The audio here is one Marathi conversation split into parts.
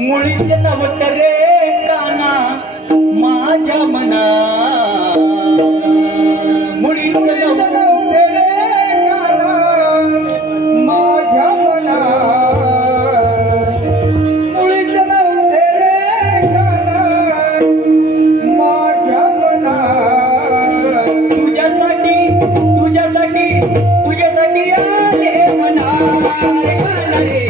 मुळीच नव्हत रे काना माझ्या मना. मुळीच नव्हत रे काना माझ्या मना. मुळीच नव्हत रे काना माझ्या मना. तुझ्यासाठी तुझ्यासाठी तुझ्यासाठी आले मना. रे.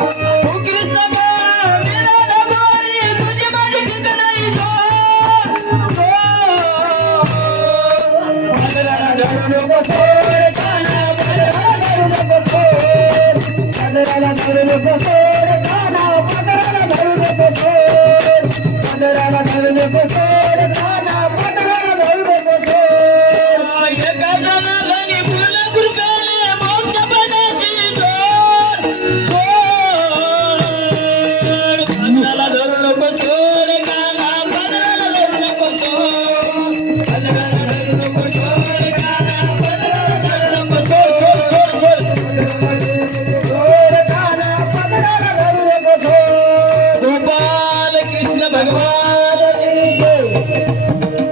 Oh,